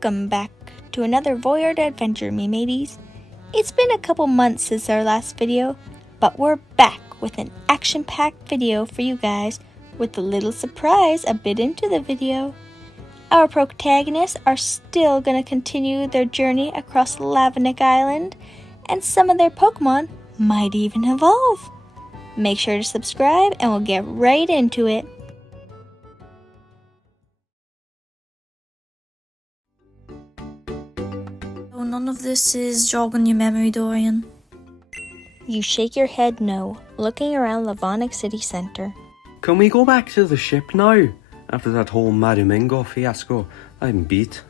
Welcome back to another Voyard adventure, me mateys. It's been a couple months since our last video, but we're back with an action-packed video for you guys with a little surprise a bit into the video. Our protagonists are still going to continue their journey across Lavanic Island, and some of their Pokemon might even evolve. Make sure to subscribe and we'll get right into it. Oh, none of this is jogging your memory, Dorian. You shake your head no, looking around Lavanic City Centre. Can we go back to the ship now? After that whole Madimingo fiasco, I'm beat.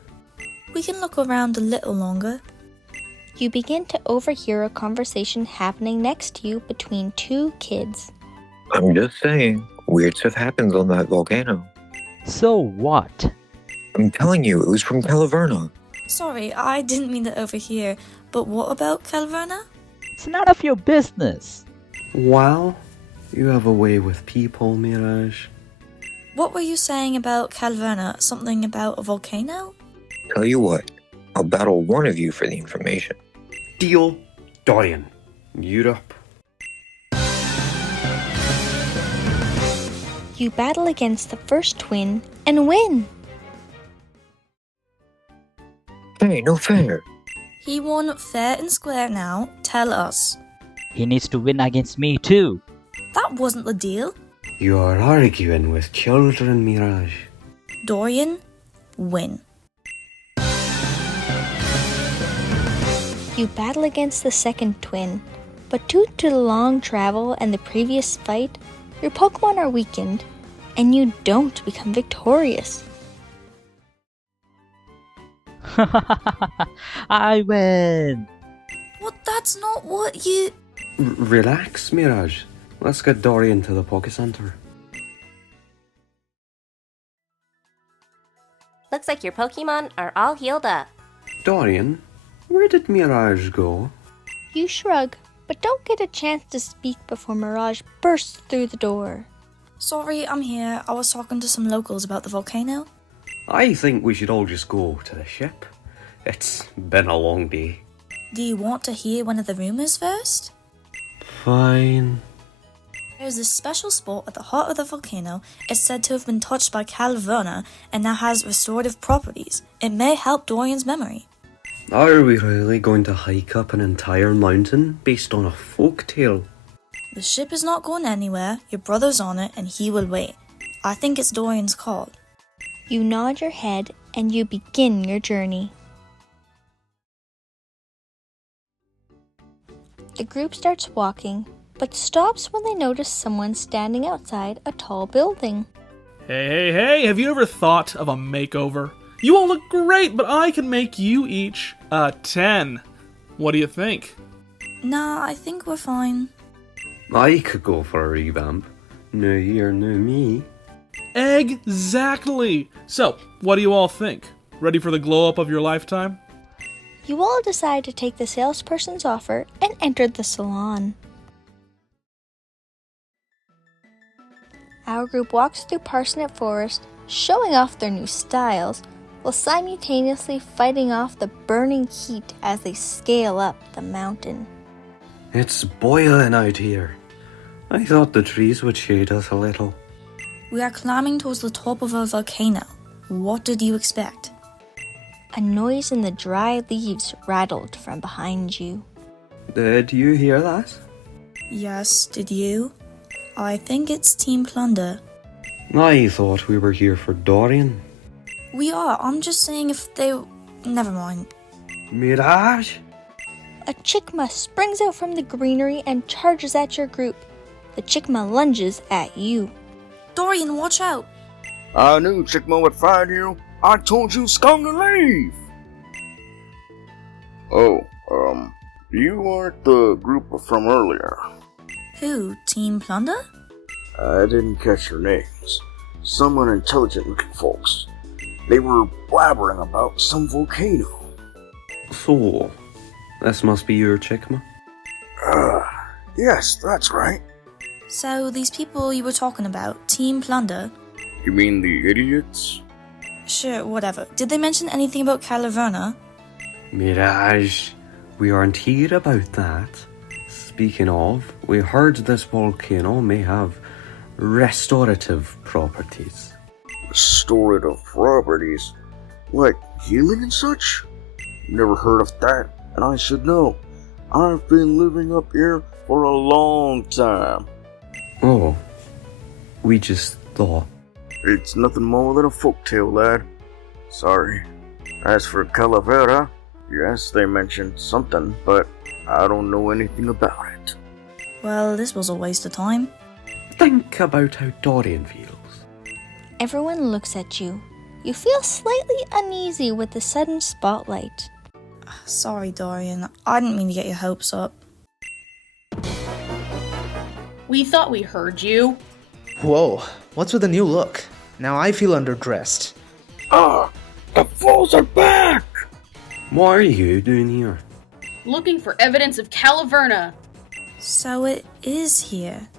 We can look around a little longer. You begin to overhear a conversation happening next to you between two kids. I'm just saying, weird stuff happens on that volcano. So what? I'm telling you, it was from Calaverna. Sorry, I didn't mean to overhear, but what about Calaverna? It's none of your business. Well, you have a way with people, Mirage. What were you saying about Calaverna? Something about a volcano? Tell you what, I'll battle one of you for the information. Deal, Dorian. You're up. You battle against the first twin and win. Hey, no fair. He won fair and square now. Tell us. He needs to win against me too. That wasn't the deal. You're arguing with children, Mirage. Dorian, win. You battle against the second twin, but due to the long travel and the previous fight, your Pokemon are weakened, and you don't become victorious. I win! What? That's not what you... Relax, Mirage. Let's get Dorian to the Poké Center. Looks like your Pokemon are all healed up. Dorian, where did Mirage go? You shrug, but don't get a chance to speak before Mirage bursts through the door. Sorry, I'm here. I was talking to some locals about the volcano. I think we should all just go to the ship. It's been a long day. Do you want to hear one of the rumors first? Fine. There's this special spot at the heart of the volcano. It's said to have been touched by Calaverna and now has restorative properties. It may help Dorian's memory. Are we really going to hike up an entire mountain based on a folktale? The ship is not going anywhere. Your brother's on it and he will wait. I think it's Dorian's call. You nod your head and you begin your journey. The group starts walking, but stops when they notice someone standing outside a tall building. Hey, have you ever thought of a makeover? You all look great, but I can make you each a 10. What do you think? Nah, I think we're fine. I could go for a revamp. New year, new me. Exactly! So, what do you all think? Ready for the glow-up of your lifetime? You all decide to take the salesperson's offer and enter the salon. Our group walks through Parsnip Forest, showing off their new styles, while simultaneously fighting off the burning heat as they scale up the mountain. It's boiling out here. I thought the trees would shade us a little. We are climbing towards the top of a volcano. What did you expect? A noise in the dry leaves rattled from behind you. Did you hear that? Yes, did you? I think it's Team Plunder. I thought we were here for Dorian. We are. I'm just saying if they... Never mind. Mirage? A Chicma springs out from the greenery and charges at your group. The Chicma lunges at you. Dorian, watch out! I knew Chicma would find you. I told you scum to leave. Oh, you aren't the group from earlier. Who? Team Plunder? I didn't catch your names. Some unintelligent-looking folks. They were blabbering about some volcano. So, this must be your Chicma? Yes, that's right. So, these people you were talking about, Team Plunder? You mean the idiots? Sure, whatever. Did they mention anything about Calaverna? Mirage, we aren't here about that. Speaking of, we heard this volcano may have restorative properties. Restorative properties? Like healing and such? Never heard of that, and I should know. I've been living up here for a long time. Oh, we just thought. It's nothing more than a folktale, lad. Sorry. As for Calavera, yes, they mentioned something, but I don't know anything about it. Well, this was a waste of time. Think about how Dorian feels. Everyone looks at you. You feel slightly uneasy with the sudden spotlight. Sorry, Dorian. I didn't mean to get your hopes up. We thought we heard you. Whoa, what's with the new look? Now I feel underdressed. Ah! The fools are back! What are you doing here? Looking for evidence of Calaverna. So it is here.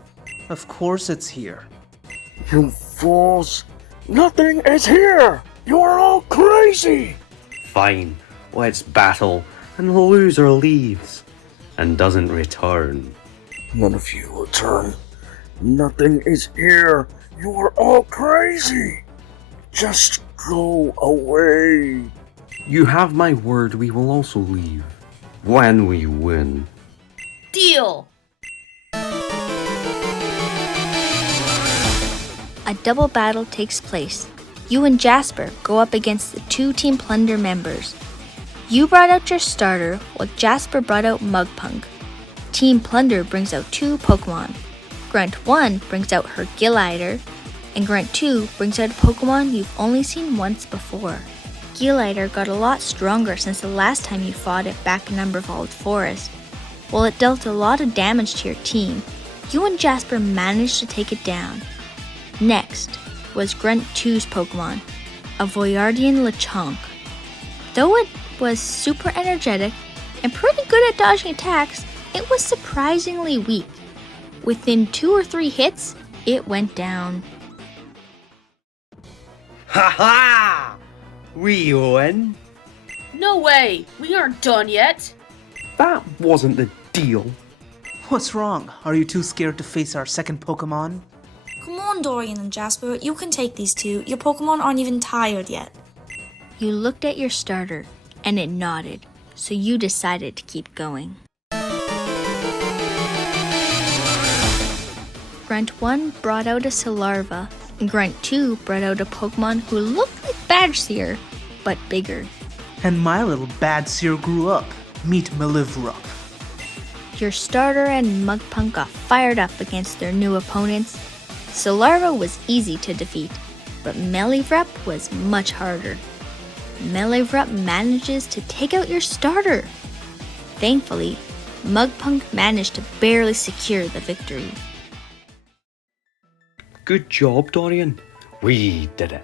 Of course it's here. You fools! Nothing is here! You are all crazy! Fine, let's battle, and the loser leaves, and doesn't return. None of you return. Nothing is here! You are all crazy! Just go away! You have my word we will also leave, when we win. Deal! A double battle takes place. You and Jasper go up against the two Team Plunder members. You brought out your starter, while Jasper brought out Mugpunk. Team Plunder brings out two Pokemon. Grunt 1 brings out her Gillider, and Grunt 2 brings out a Pokemon you've only seen once before. Gillider got a lot stronger since the last time you fought it back in Umbervold Forest. While it dealt a lot of damage to your team, you and Jasper managed to take it down. Next was Grunt 2's Pokemon, a Voyardian Lechonk. Though it was super energetic and pretty good at dodging attacks, it was surprisingly weak. Within 2 or 3 hits, it went down. Ha ha! We win? No way! We aren't done yet! That wasn't the deal. What's wrong? Are you too scared to face our second Pokemon? Come on, Dorian and Jasper, you can take these two. Your Pokemon aren't even tired yet. You looked at your starter, and it nodded, so you decided to keep going. Grunt 1 brought out a Solarva, and Grunt 2 brought out a Pokemon who looked like Badgeseer, but bigger. And my little Badseer grew up. Meet Melivrup. Your starter and Mugpunk got fired up against their new opponents. Solarva was easy to defeat, but Melivrup was much harder. Melivrup manages to take out your starter. Thankfully, Mugpunk managed to barely secure the victory. Good job, Dorian. We did it.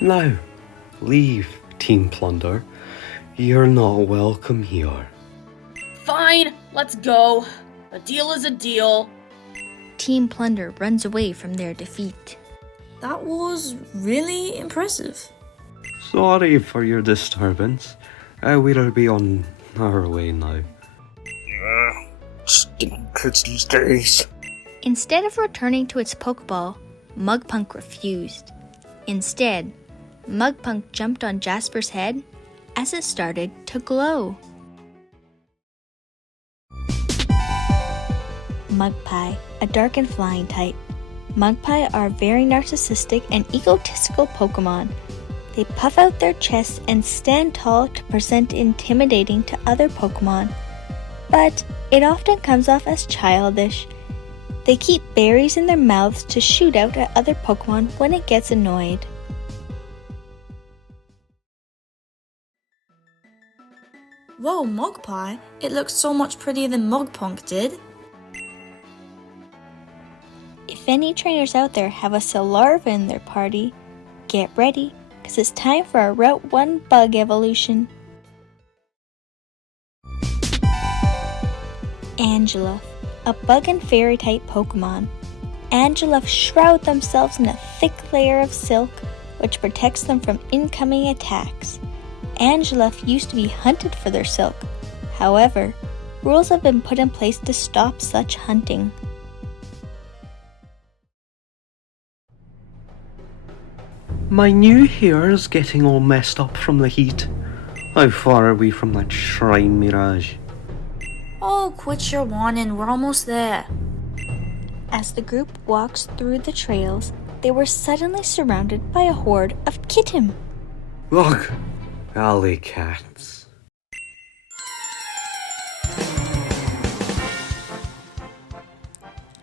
Now, leave, Team Plunder. You're not welcome here. Fine, let's go. A deal is a deal. Team Plunder runs away from their defeat. That was really impressive. Sorry for your disturbance. We'll be on our way now. Stinking kids these days. Instead of returning to its Pokeball, Mugpunk refused. Instead, Mugpunk jumped on Jasper's head as it started to glow. Mugpie, a dark and flying type. Mugpie are very narcissistic and egotistical Pokemon. They puff out their chests and stand tall to present intimidating to other Pokemon, but it often comes off as childish. They keep berries in their mouths to shoot out at other Pokemon when it gets annoyed. Whoa, Mugpie! It looks so much prettier than Mugpunk did. If any trainers out there have a Solarva in their party, get ready, because it's time for a Route 1 bug evolution. Angeluff, a bug and fairy type Pokemon. Angeluff shroud themselves in a thick layer of silk, which protects them from incoming attacks. Angeluff used to be hunted for their silk. However, rules have been put in place to stop such hunting. My new hair's getting all messed up from the heat. How far are we from that shrine, Mirage? Oh, quit your whining, we're almost there. As the group walks through the trails, they were suddenly surrounded by a horde of Kittim. Ugh, alley cats.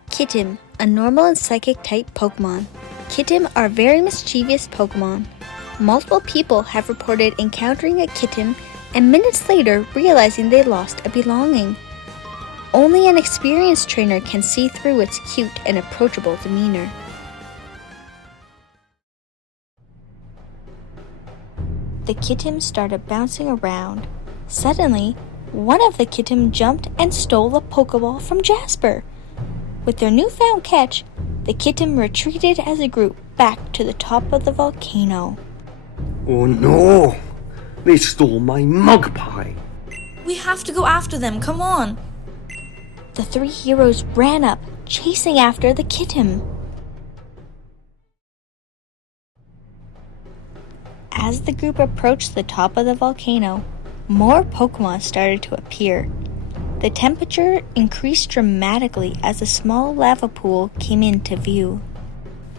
Kittim, a normal and psychic type Pokemon. Kittim are very mischievous Pokemon. Multiple people have reported encountering a Kittim and minutes later realizing they lost a belonging. Only an experienced trainer can see through its cute and approachable demeanor. The Kittim started bouncing around. Suddenly, one of the Kittim jumped and stole a Pokeball from Jasper. With their newfound catch, the Kittim retreated as a group back to the top of the volcano. Oh no! They stole my Mugpie! We have to go after them, come on! The three heroes ran up, chasing after the Kittim. As the group approached the top of the volcano, more Pokemon started to appear. The temperature increased dramatically as a small lava pool came into view.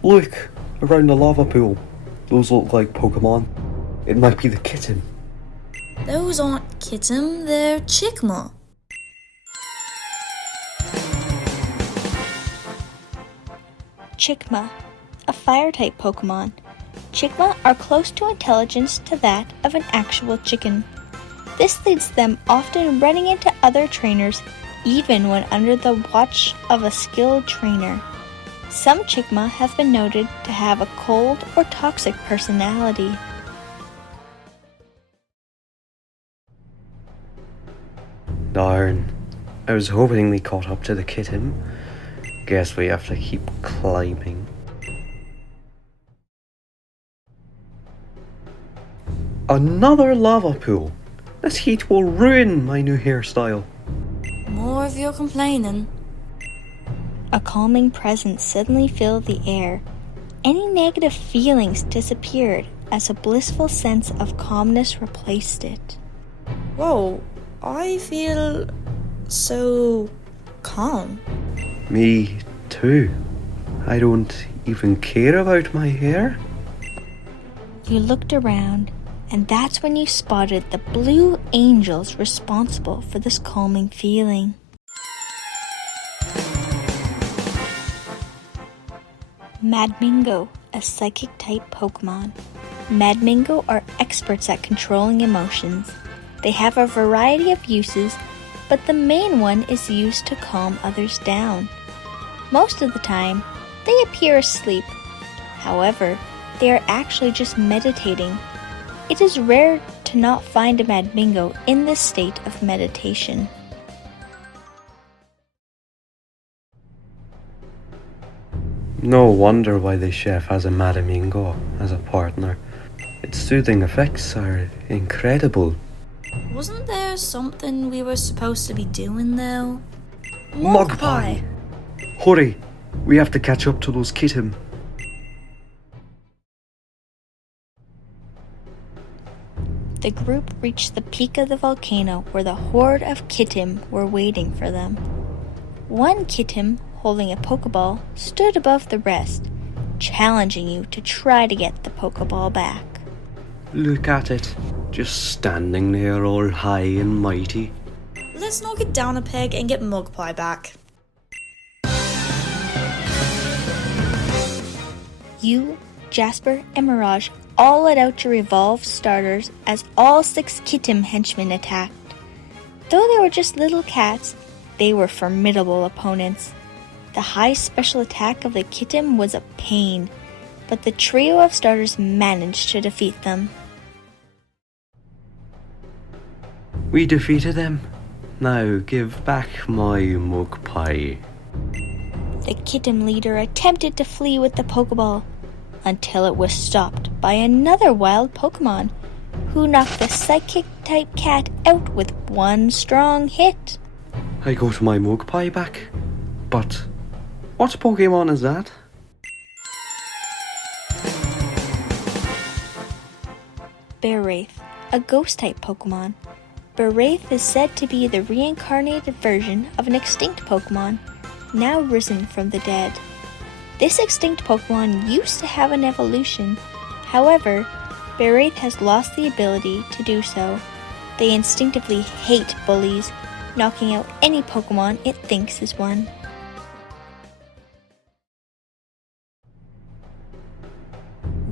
Look, around the lava pool. Those look like Pokemon. It might be the Kittim. Those aren't Kittim, they're Chicma. Chicma, a fire-type Pokemon. Chicma are close to intelligence to that of an actual chicken. This leads them often running into other trainers, even when under the watch of a skilled trainer. Some Chicma have been noted to have a cold or toxic personality. Darn. I was hoping we caught up to the Kittim. Guess we have to keep climbing. Another lava pool. This heat will ruin my new hairstyle. More of your complaining. A calming presence suddenly filled the air. Any negative feelings disappeared as a blissful sense of calmness replaced it. Whoa, I feel so calm. Me too. I don't even care about my hair. You looked around, and that's when you spotted the blue angels responsible for this calming feeling. Madimingo, a psychic-type Pokemon. Madimingo are experts at controlling emotions. They have a variety of uses, but the main one is used to calm others down. Most of the time, they appear asleep. However, they are actually just meditating. It is rare to not find a Madimingo in this state of meditation. No wonder why the chef has a Madimingo as a partner. Its soothing effects are incredible. Wasn't there something we were supposed to be doing though? Mugpie! Hurry! We have to catch up to those Kittim. The group reached the peak of the volcano where the horde of Kittim were waiting for them. One Kittim, holding a Pokeball, stood above the rest, challenging you to try to get the Pokeball back. Look at it, just standing there all high and mighty. Let's knock it down a peg and get Mugpie back. You, Jasper, and Mirage all let out your revolved starters as all 6 Kittim henchmen attacked. Though they were just little cats, they were formidable opponents. The high special attack of the Kittim was a pain, but the trio of starters managed to defeat them. We defeated them. Now give back my Mugpie. The Kittim leader attempted to flee with the Pokeball until it was stopped by another wild Pokemon, who knocked the Psychic-type cat out with one strong hit. I go to my Mugpie back. But what Pokemon is that? Baraith, a ghost-type Pokemon. Baraith is said to be the reincarnated version of an extinct Pokemon, now risen from the dead. This extinct Pokemon used to have an evolution. However, Baraith has lost the ability to do so. They instinctively hate bullies, knocking out any Pokemon it thinks is one.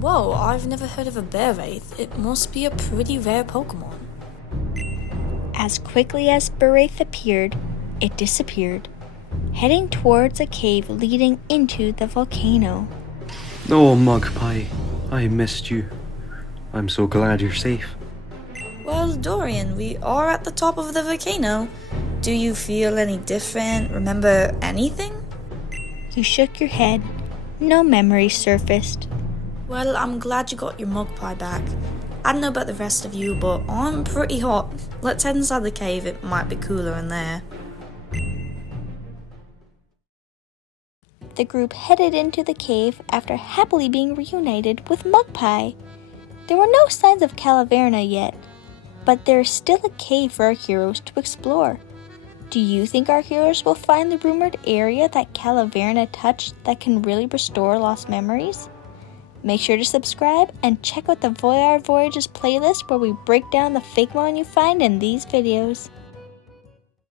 Whoa, I've never heard of a Baraith. It must be a pretty rare Pokemon. As quickly as Baraith appeared, it disappeared, heading towards a cave leading into the volcano. Oh, Mugpie, I missed you. I'm so glad you're safe. Well, Dorian, we are at the top of the volcano. Do you feel any different? Remember anything? You shook your head. No memories surfaced. Well, I'm glad you got your Mugpie back. I don't know about the rest of you, but I'm pretty hot. Let's head inside the cave, it might be cooler in there. The group headed into the cave after happily being reunited with Mugpie. There were no signs of Calaverna yet, but there's still a cave for our heroes to explore. Do you think our heroes will find the rumored area that Calaverna touched that can really restore lost memories? Make sure to subscribe and check out the Voyage Voyages playlist where we break down the Fakemon you find in these videos.